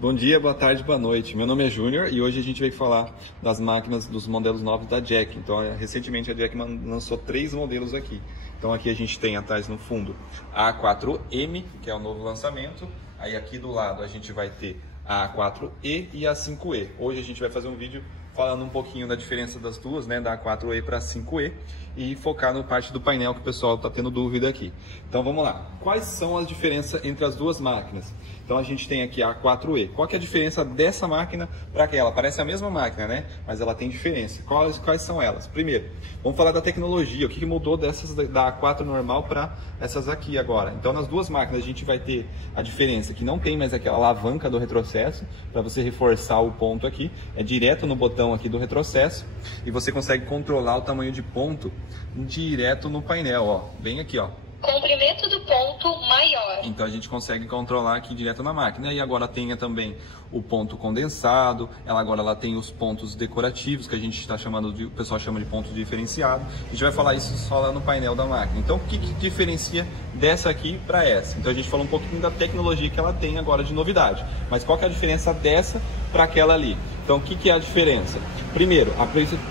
Bom dia, boa tarde, boa noite. Meu nome é Júnior e hoje a gente vai falar das máquinas, dos modelos novos da Jack. Então, recentemente a Jack lançou 3 modelos aqui. Então, aqui a gente tem atrás no fundo a A4M, que é o novo lançamento. Aí aqui do lado a gente vai ter a A4E e a 5E. Hoje a gente vai fazer um vídeo falando um pouquinho da diferença das duas, né, da 4E para a 5E, e focar no parte do painel que o pessoal está tendo dúvida aqui. Então vamos lá. Quais são as diferenças entre as duas máquinas? Então a gente tem aqui a 4E. Qual que é a diferença dessa máquina para aquela? Parece a mesma máquina, né? Mas ela tem diferença. Quais são elas? Primeiro, vamos falar da tecnologia. O que mudou dessas da A4 normal para essas aqui agora? Então nas duas máquinas a gente vai ter a diferença que não tem mais aquela alavanca do retrocesso para você reforçar o ponto aqui. É direto no botão aqui do retrocesso e você consegue controlar o tamanho de ponto direto no painel, ó, bem aqui, ó. Comprimento do ponto maior. Então a gente consegue controlar aqui direto na máquina. E agora tem também o ponto condensado. Ela tem os pontos decorativos, que a gente está chamando de, o pessoal chama de ponto diferenciado. A gente vai falar isso só lá no painel da máquina. Então o que diferencia dessa aqui para essa? Então a gente falou um pouquinho da tecnologia que ela tem agora de novidade. Mas qual que é a diferença dessa para aquela ali? Então o que é a diferença? Primeiro, a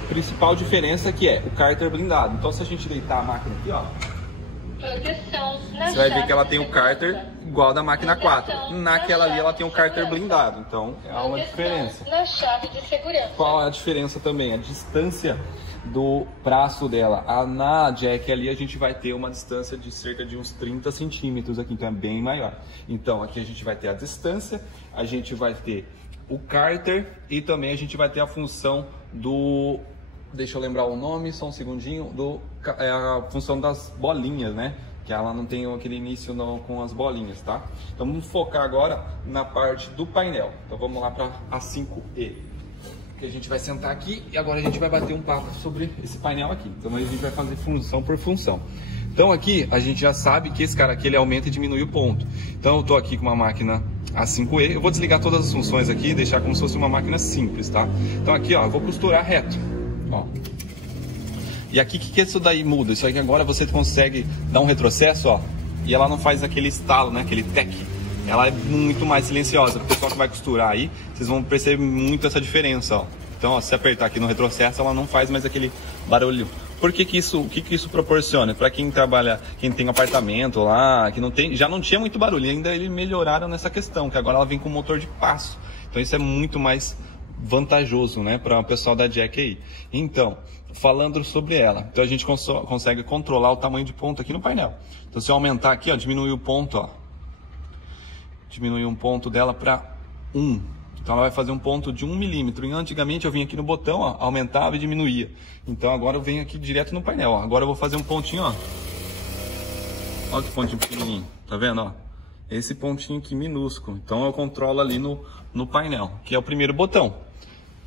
principal diferença que é o cárter blindado. Então se a gente deitar a máquina aqui, ó, você vai ver que ela tem o cárter igual da máquina 4. Naquela ali ela tem o cárter blindado. Então é uma diferença. Na chave de segurança. Qual é a diferença também? A distância do braço dela. Na Jack ali a gente vai ter uma distância de cerca de uns 30 centímetros aqui, então é bem maior. Então aqui a gente vai ter a distância, a gente vai ter o cárter e também a gente vai ter a função do... Deixa eu lembrar o nome, só um segundinho. É a função das bolinhas, né? Que ela não tem aquele início com as bolinhas, tá? Então vamos focar agora na parte do painel. Então vamos lá para a 5E. Que a gente vai sentar aqui e agora a gente vai bater um papo sobre esse painel aqui. Então a gente vai fazer função por função. Então aqui a gente já sabe que esse cara aqui ele aumenta e diminui o ponto. Então eu tô aqui com uma máquina A5E. Eu vou desligar todas as funções aqui e deixar como se fosse uma máquina simples, tá? Então aqui, ó, eu vou costurar reto. Ó. E aqui, o que isso daí muda? Isso aqui agora você consegue dar um retrocesso, ó, e ela não faz aquele estalo, né, aquele tec. Ela é muito mais silenciosa. O pessoal que vai costurar aí, vocês vão perceber muito essa diferença, ó. Então, ó, se apertar aqui no retrocesso, ela não faz mais aquele barulho. Por que isso, o que isso proporciona? Para quem trabalha, quem tem apartamento lá, que não tem, já não tinha muito barulho, e ainda eles melhoraram nessa questão, que agora ela vem com motor de passo. Então isso é muito mais vantajoso, né, para o pessoal da Jack aí. Então, falando sobre ela, então a gente consegue controlar o tamanho de ponto aqui no painel. Então se eu aumentar aqui, ó, diminuir o ponto, ó, diminuir um ponto dela para 1. Então ela vai fazer um ponto de 1 milímetro. E antigamente eu vinha aqui no botão, ó, aumentava e diminuía. Então agora eu venho aqui direto no painel, ó. Agora eu vou fazer um pontinho, ó. Olha que pontinho pequenininho, tá vendo, ó? Esse pontinho aqui minúsculo. Então eu controlo ali no painel, que é o primeiro botão.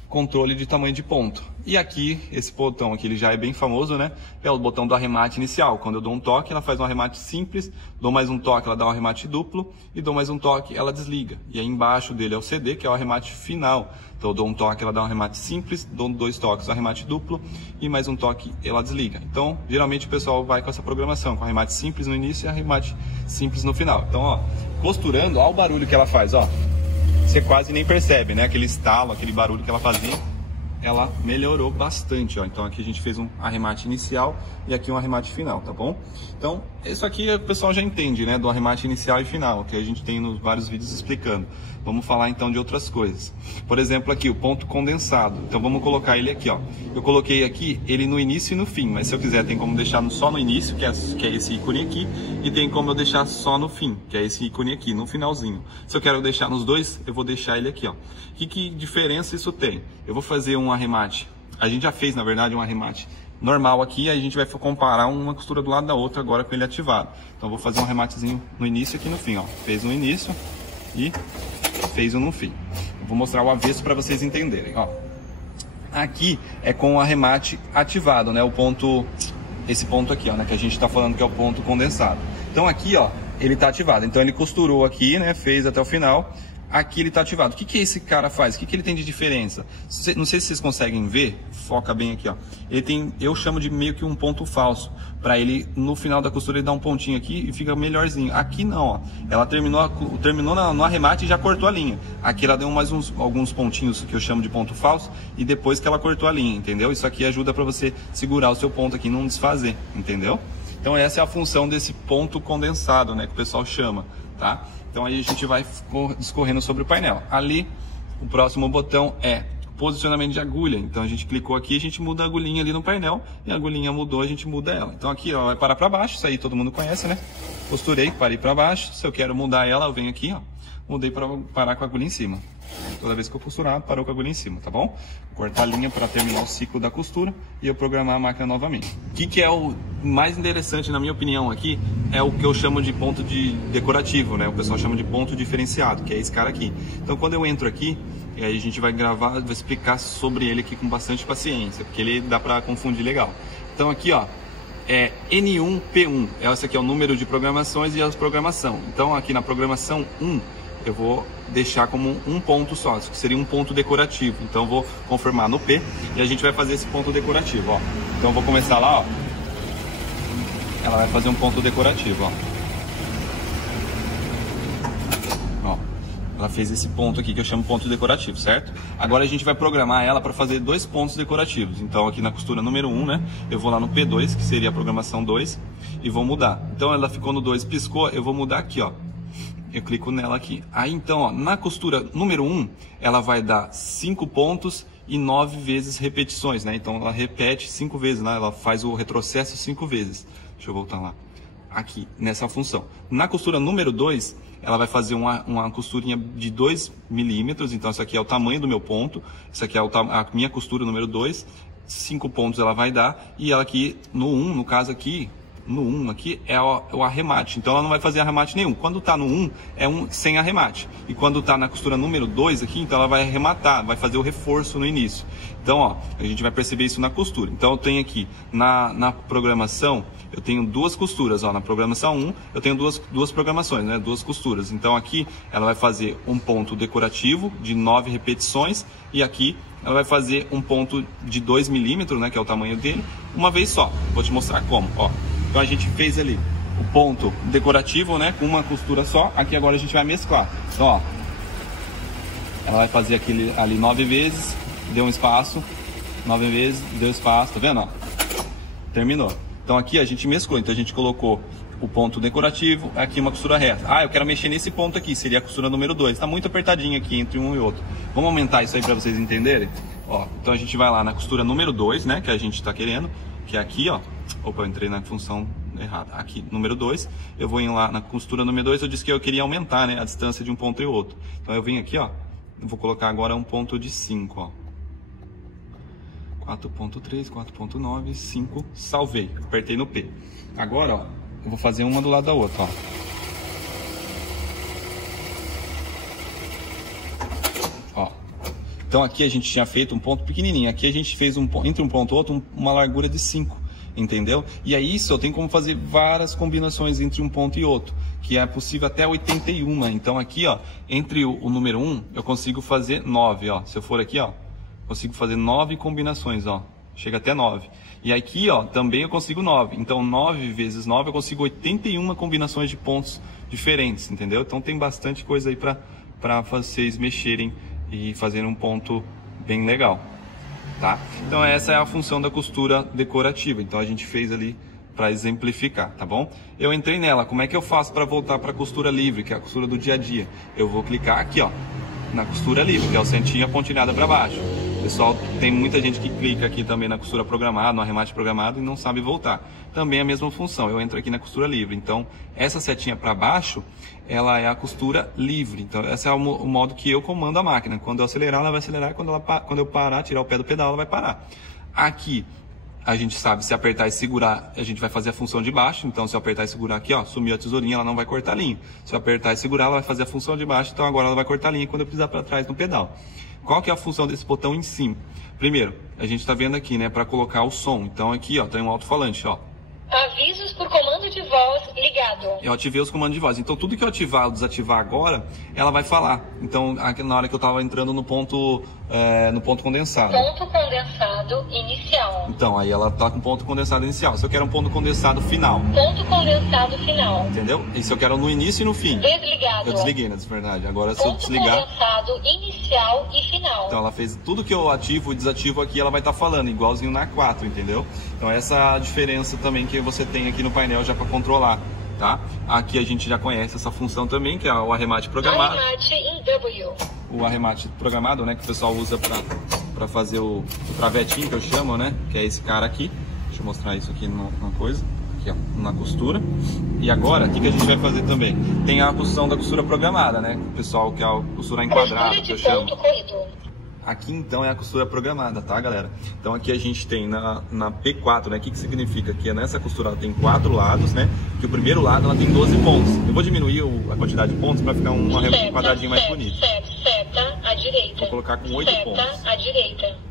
Controle de tamanho de ponto. E aqui, esse botão aqui, ele já é bem famoso, né? É o botão do arremate inicial. Quando eu dou um toque, ela faz um arremate simples. Dou mais um toque, ela dá um arremate duplo. E dou mais um toque, ela desliga. E aí embaixo dele é o CD, que é o arremate final. Então eu dou um toque, ela dá um arremate simples. Dou 2 toques, arremate duplo. E mais um toque, ela desliga. Então, geralmente o pessoal vai com essa programação. Com arremate simples no início e arremate simples no final. Então, ó, costurando, ó o barulho que ela faz, ó. Você quase nem percebe, né? Aquele estalo, aquele barulho que ela fazia, ela melhorou bastante, ó. Então aqui a gente fez um arremate inicial e aqui um arremate final, tá bom? Então, isso aqui o pessoal já entende, né? Do arremate inicial e final, que a gente tem nos vários vídeos explicando. Vamos falar então de outras coisas. Por exemplo, aqui o ponto condensado. Então vamos colocar ele aqui, ó. Eu coloquei aqui ele no início e no fim, mas se eu quiser tem como deixar só no início, que é esse ícone aqui, e tem como eu deixar só no fim, que é esse ícone aqui, no finalzinho. Se eu quero deixar nos dois, eu vou deixar ele aqui, ó. Que diferença isso tem? Eu vou fazer um arremate. A gente já fez, na verdade, um arremate normal aqui, aí a gente vai comparar uma costura do lado da outra agora com ele ativado. Então eu vou fazer um arrematezinho no início e aqui no fim, ó. Fez no início e fez um no fim. Eu vou mostrar o avesso para vocês entenderem, ó. Aqui é com o arremate ativado, né? O ponto, esse ponto aqui, ó, né? Que a gente está falando que é o ponto condensado. Então aqui, ó, ele está ativado. Então ele costurou aqui, né? Fez até o final. aqui ele está ativado. O que esse cara faz? O que ele tem de diferença? Não sei se vocês conseguem ver, foca bem aqui, ó. Ele tem, eu chamo de meio que um ponto falso, para ele, no final da costura, ele dá um pontinho aqui e fica melhorzinho. Aqui não, ó. Ela terminou no arremate e já cortou a linha. Aqui ela deu mais alguns pontinhos que eu chamo de ponto falso e depois que ela cortou a linha, entendeu? Isso aqui ajuda para você segurar o seu ponto aqui e não desfazer, entendeu? Então essa é a função desse ponto condensado, né, que o pessoal chama, tá? Então aí a gente vai discorrendo sobre o painel. Ali, o próximo botão é posicionamento de agulha. Então a gente clicou aqui, a gente muda a agulhinha ali no painel e a agulhinha mudou, a gente muda ela. Então aqui ela vai parar para baixo, isso aí todo mundo conhece, né? Costurei, parei para baixo. Se eu quero mudar ela, eu venho aqui, ó, mudei para parar com a agulha em cima. Toda vez que eu costurar, parou com a agulha em cima, tá bom? Cortar a linha para terminar o ciclo da costura e eu programar a máquina novamente. O que é o mais interessante, na minha opinião, aqui, é o que eu chamo de ponto decorativo, né? O pessoal chama de ponto diferenciado, que é esse cara aqui. Então, quando eu entro aqui, aí a gente vai gravar, vai explicar sobre ele aqui com bastante paciência, porque ele dá para confundir legal. Então, aqui, ó, é N1P1. Esse aqui é o número de programações e a programação. Então, aqui na programação 1, eu vou deixar como um ponto só, isso seria um ponto decorativo. Então eu vou confirmar no P e a gente vai fazer esse ponto decorativo, ó. Então eu vou começar lá, ó. Ela vai fazer um ponto decorativo, ó. Ó, ela fez esse ponto aqui que eu chamo ponto decorativo, certo? Agora a gente vai programar ela para fazer 2 pontos decorativos. Então aqui na costura número 1, né, eu vou lá no P2, que seria a programação 2, e vou mudar. Então ela ficou no 2, piscou, eu vou mudar aqui, ó. Eu clico nela aqui. Aí então, ó, na costura número 1, ela vai dar 5 pontos e 9 vezes repetições, né? Então ela repete 5 vezes, né? Ela faz o retrocesso 5 vezes. Deixa eu voltar lá. Aqui, nessa função. Na costura número 2, ela vai fazer uma costurinha de 2 milímetros. Então esse aqui é o tamanho do meu ponto. Isso aqui é a minha costura número 2. 5 pontos ela vai dar. E ela aqui, no 1, no caso aqui, no 1 aqui é o arremate, então ela não vai fazer arremate nenhum. Quando está no 1 é sem arremate, e quando está na costura número 2 aqui, então ela vai arrematar, vai fazer o reforço no início. Então, ó, a gente vai perceber isso na costura. Então eu tenho aqui na programação, eu tenho 2 costuras, ó, na programação 1 eu tenho duas programações, né, 2 costuras. Então aqui ela vai fazer um ponto decorativo de 9 repetições e aqui ela vai fazer um ponto de 2 milímetros, né, que é o tamanho dele, uma vez só. Vou te mostrar como, ó. Então a gente fez ali o ponto decorativo, né, com uma costura só. Aqui agora a gente vai mesclar. Então, ó, ela vai fazer aquele ali 9 vezes, deu um espaço, 9 vezes, deu espaço, tá vendo, ó? Terminou. Então aqui a gente mesclou, então a gente colocou o ponto decorativo, aqui uma costura reta. Ah, eu quero mexer nesse ponto aqui, seria a costura número 2. Tá muito apertadinho aqui entre um e outro. Vamos aumentar isso aí para vocês entenderem? Ó, então a gente vai lá na costura número 2, né, que a gente tá querendo, que é aqui, ó. Opa, eu entrei na função errada. Aqui, número 2. Eu vou ir lá na costura número 2. Eu disse que eu queria aumentar, né, a distância de um ponto e outro. Então eu vim aqui, ó. Eu vou colocar agora um ponto de 5, ó. 4.3, 4.9, 5. Salvei. Apertei no P. Agora, ó, eu vou fazer uma do lado da outra, ó. Ó. Então aqui a gente tinha feito um ponto pequenininho. Aqui a gente fez entre um ponto e outro uma largura de 5. Entendeu? E aí isso eu tenho como fazer várias combinações entre um ponto e outro, que é possível até 81. Então aqui, ó, entre o número 1 eu consigo fazer 9, ó. Se eu for aqui, ó, consigo fazer 9 combinações, ó. Chega até 9. E aqui, ó, também eu consigo 9. Então 9 vezes 9 eu consigo 81 combinações de pontos diferentes, entendeu? Então tem bastante coisa aí para vocês mexerem e fazerem um ponto bem legal. Tá? Então essa é a função da costura decorativa. Então a gente fez ali para exemplificar, tá bom? Eu entrei nela, como é que eu faço para voltar para a costura livre, que é a costura do dia a dia? Eu vou clicar aqui, ó, na costura livre, que é o centinho apontilhada para baixo. Pessoal, tem muita gente que clica aqui também na costura programada, no arremate programado e não sabe voltar. Também é a mesma função, eu entro aqui na costura livre. Então, essa setinha para baixo, ela é a costura livre. Então, esse é o modo que eu comando a máquina. Quando eu acelerar, ela vai acelerar. Quando eu parar, tirar o pé do pedal, ela vai parar. Aqui, a gente sabe, se apertar e segurar, a gente vai fazer a função de baixo. Então, se eu apertar e segurar aqui, ó, sumiu a tesourinha, ela não vai cortar a linha. Se eu apertar e segurar, ela vai fazer a função de baixo. Então, agora ela vai cortar a linha quando eu pisar para trás no pedal. Qual que é a função desse botão em cima? Primeiro, a gente está vendo aqui, né, para colocar o som. Então, aqui, ó, tem um alto-falante, ó. Avisos por comando de voz ligado. Eu ativei os comandos de voz. Então, tudo que eu ativar ou desativar agora, ela vai falar. Então, na hora que eu estava entrando no ponto condensado. Ponto condensado inicial. Então, aí ela tá com ponto condensado inicial. Se eu quero um ponto condensado final. Ponto condensado final. Entendeu? E se eu quero no início e no fim. Desligado. Eu desliguei, na verdade. Agora, se eu Ponto desligar... condensado inicial e final. Então, ela fez tudo que eu ativo e desativo aqui, ela vai estar falando, igualzinho na 4, entendeu? Então, essa é a diferença também que você tem aqui no painel já para controlar, tá? Aqui a gente já conhece essa função também, que é o arremate programado. Arremate em W. O arremate programado, né, que o pessoal usa para fazer o travetinho, que eu chamo, né? Que é esse cara aqui. Deixa eu mostrar isso aqui numa coisa. Aqui, ó, na costura. E agora, o que a gente vai fazer também? Tem a função da costura programada, né? O pessoal que é a costura enquadrada, que eu chamo. Aqui então é a costura programada, tá, galera? Então aqui a gente tem na P4, né? O que significa? Que nessa costura ela tem 4 lados, né? Que o primeiro lado ela tem 12 pontos. Eu vou diminuir a quantidade de pontos para ficar um quadradinho mais bonito. Seta à direita. Vou colocar com 8 pontos. Seta à direita.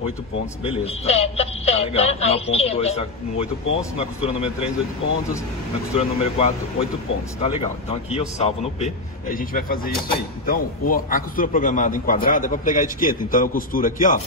8 pontos, beleza. Tá, Seta tá legal. à Na ponto 2 esquerda. tá com 8 pontos, na costura número 3, 8 pontos, na costura número 4, 8 pontos. Tá legal. Então aqui eu salvo no P e a gente vai fazer isso aí. Então a costura programada enquadrada é para pegar a etiqueta. Então eu costuro aqui, ó.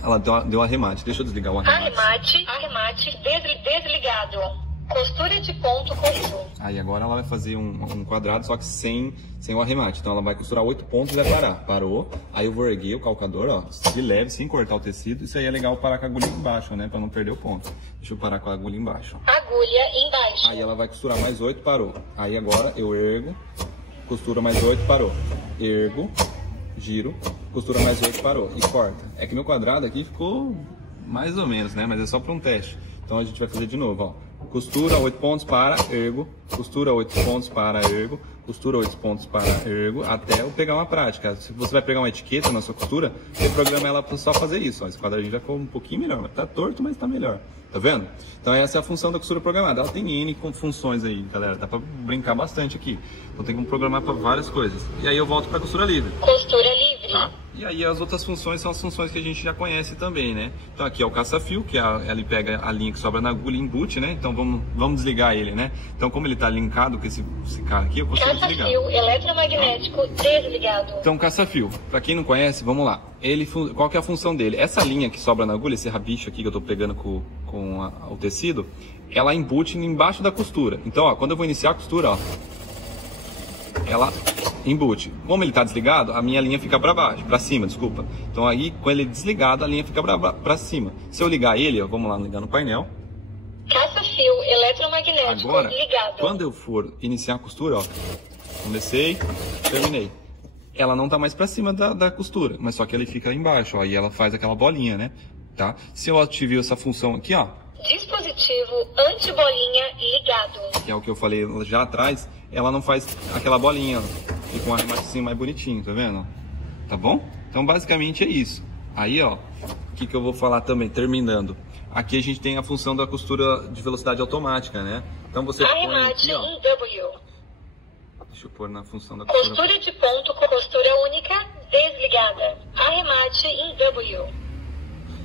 Ela deu arremate. Deixa eu desligar o arremate. Arremate desligado. Costura de ponto corrido. Aí agora ela vai fazer um quadrado, só que sem o arremate. Então ela vai costurar 8 pontos e vai parar. Parou. Aí eu vou erguer o calcador, ó, de leve, sem cortar o tecido. Isso aí é legal parar com a agulha embaixo, né? Pra não perder o ponto. Deixa eu parar com a agulha embaixo. Agulha embaixo. Aí ela vai costurar mais 8, parou. Aí agora eu ergo, costura mais 8, parou. Ergo, giro, costura mais 8, parou. E corta. É que meu quadrado aqui ficou mais ou menos, né? Mas é só para um teste. Então a gente vai fazer de novo, ó. Costura 8 pontos para ergo, costura 8 pontos para ergo, costura 8 pontos para ergo, até eu pegar uma prática. Se você vai pegar uma etiqueta na sua costura, você programa ela para só fazer isso. Ó. Esse quadradinho já ficou um pouquinho melhor, tá torto, mas tá melhor. Tá vendo? Então essa é a função da costura programada. Ela tem N funções aí, galera. Dá para brincar bastante aqui. Então tem como programar para várias coisas. E aí eu volto para costura livre. Costura livre. Tá? E aí as outras funções são as funções que a gente já conhece também, né? Então aqui é o caça-fio, que ele pega a linha que sobra na agulha e embute, né? Então vamos desligar ele, né? Então como ele está linkado com esse cara aqui, eu consigo desligar. Caça-fio eletromagnético desligado. Então caça-fio, para quem não conhece, vamos lá. Qual que é a função dele? Essa linha que sobra na agulha, esse rabicho aqui que eu estou pegando com o tecido, ela embute embaixo da costura. Então, ó, quando eu vou iniciar a costura, ó, ela embute. Como ele está desligado, a minha linha fica para baixo, para cima, desculpa. Então aí, com ele desligado, a linha fica para cima. Se eu ligar ele, ó, vamos lá, ligar no painel. Caça-fio eletromagnético Agora, ligado. quando eu for iniciar a costura, ó, comecei, terminei. Ela não tá mais para cima da costura, mas só que ele fica embaixo, ó, e ela faz aquela bolinha, né? Tá? Se eu ativar essa função aqui, ó, Dispositivo antibolinha ligado. que é o que eu falei já atrás, ela não faz aquela bolinha, ó. Fica um arrematezinho mais bonitinho, tá vendo? Tá bom? Então basicamente é isso. Aí, ó, o que eu vou falar também, terminando. Aqui a gente tem a função da costura de velocidade automática, né? Então você põe Arremate aqui, ó. em W. Deixa eu pôr na função da costura. Costura de ponto com costura única desligada. Arremate em W.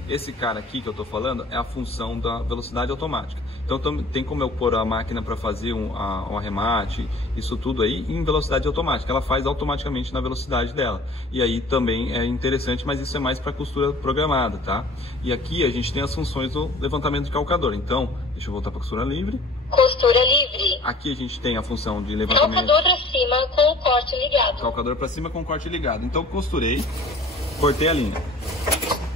Esse cara aqui que eu tô falando é a função da velocidade automática. Então tem como eu pôr a máquina para fazer um arremate, isso tudo aí em velocidade automática. Ela faz automaticamente na velocidade dela. E aí também é interessante, mas isso é mais para costura programada, tá? E aqui a gente tem as funções do levantamento de calcador. Então, deixa eu voltar para costura livre. Costura livre. Aqui a gente tem a função de levantamento. Calcador para cima com o corte ligado. Calcador para cima com o corte ligado. Então costurei, cortei a linha.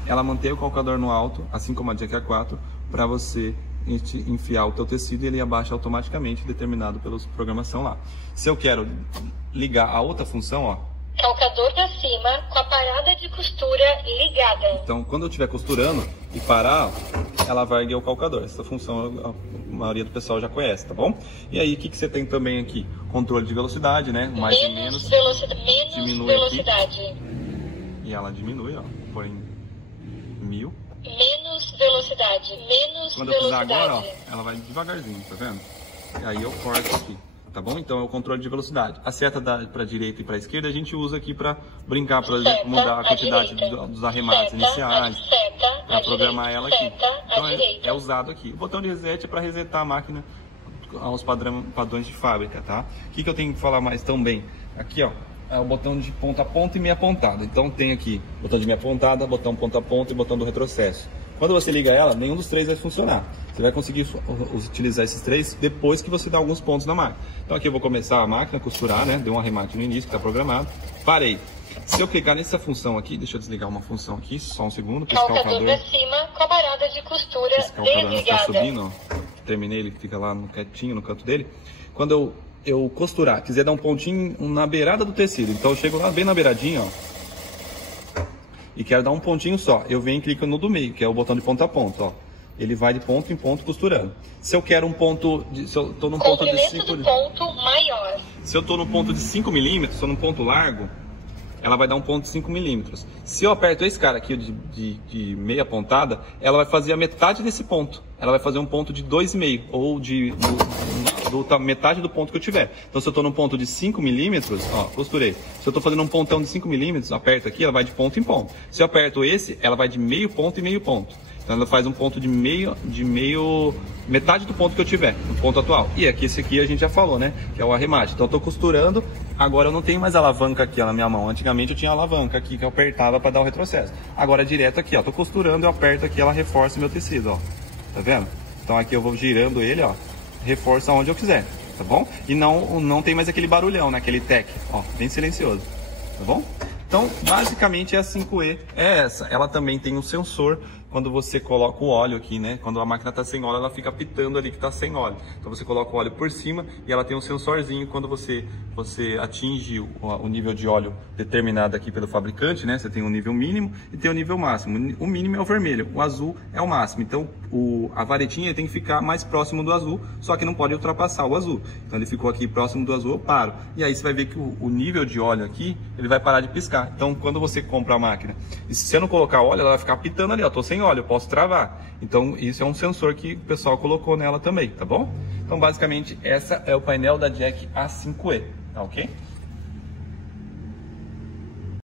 Ela mantém o calcador no alto, assim como a Jack A4, para você enfiar o teu tecido e ele abaixa automaticamente, determinado pela programação lá. Se eu quero ligar a outra função, ó. Calcador para cima com a parada de costura ligada. Então, quando eu estiver costurando e parar, ela vai erguer o calcador. Essa função a maioria do pessoal já conhece, tá bom? E aí, o que você tem também aqui? Controle de velocidade, né? Mais e menos. Diminui velocidade. Aqui. E ela diminui, ó. Põe em 1000. Menos velocidade. Menos Quando eu pisar velocidade. agora, ó, ela vai devagarzinho, tá vendo? E aí eu corto aqui. tá bom? Então é o controle de velocidade. A seta para direita e para esquerda a gente usa aqui para brincar, para mudar a quantidade dos arremates iniciais, para programar ela aqui. Então é usado aqui. O botão de reset é para resetar a máquina aos padrões de fábrica, tá? O que eu tenho que falar mais também? Aqui, ó, é o botão de ponta a ponta e meia pontada. Então tem aqui botão de meia pontada, botão ponta a ponta e botão do retrocesso. Quando você liga ela, nenhum dos três vai funcionar. Você vai conseguir utilizar esses três depois que você dá alguns pontos na máquina. Então aqui eu vou começar a máquina, costurar, né? Deu um arremate no início, que está programado. Parei. Se eu clicar nessa função aqui, deixa eu desligar uma função aqui, só um segundo. Calcador pra cima com a parada de costura desligada. Está subindo, ó. Terminei, ele fica lá no quietinho, no canto dele. Quando eu costurar, quiser dar um pontinho na beirada do tecido, então eu chego lá bem na beiradinha, ó. E quero dar um pontinho só, eu venho e clico no do meio, que é o botão de ponta a ponta, ó. Ele vai de ponto em ponto costurando. Se eu quero um ponto, se eu tô num ponto de 5 ponto maior. Se eu tô no ponto de 5 milímetros, estou num ponto largo, ela vai dar um ponto de 5 milímetros. Se eu aperto esse cara aqui de meia pontada, ela vai fazer a metade desse ponto. Ela vai fazer um ponto de 2,5 ou metade do ponto que eu tiver. Então se eu estou num ponto de 5 milímetros, ó, costurei. Se eu estou fazendo um pontão de 5 milímetros, aperto aqui, ela vai de ponto em ponto. Se eu aperto esse, ela vai de meio ponto e meio ponto. Então ela faz um ponto de metade do ponto que eu tiver, no ponto atual. E aqui, esse aqui a gente já falou, né? Que é o arremate. Então eu tô costurando, agora eu não tenho mais a alavanca aqui ó, na minha mão. Antigamente eu tinha a alavanca aqui que eu apertava para dar o retrocesso. Agora é direto aqui, ó. Tô costurando, eu aperto aqui, ela reforça o meu tecido, ó. Tá vendo? Então aqui eu vou girando ele, ó. Reforça onde eu quiser, tá bom? E não tem mais aquele barulhão, né? Aquele tec, ó. Bem silencioso, tá bom? Então, basicamente a 5E é essa. Ela também tem um sensor quando você coloca o óleo aqui, né? Quando a máquina está sem óleo, ela fica pitando ali que está sem óleo. Então você coloca o óleo por cima e ela tem um sensorzinho quando você atinge o nível de óleo determinado aqui pelo fabricante, né? Você tem um nível mínimo e tem o nível máximo. O mínimo é o vermelho, o azul é o máximo. Então a varetinha tem que ficar mais próximo do azul, só que não pode ultrapassar o azul. Então ele ficou aqui próximo do azul, eu paro. E aí você vai ver que o nível de óleo aqui, ele vai parar de piscar. Então quando você compra a máquina, e se você não colocar óleo, ela vai ficar pitando ali, ó, tô sem óleo, eu posso travar. Então isso é um sensor que o pessoal colocou nela também, tá bom? Então basicamente essa é o painel da Jack A5E, tá ok?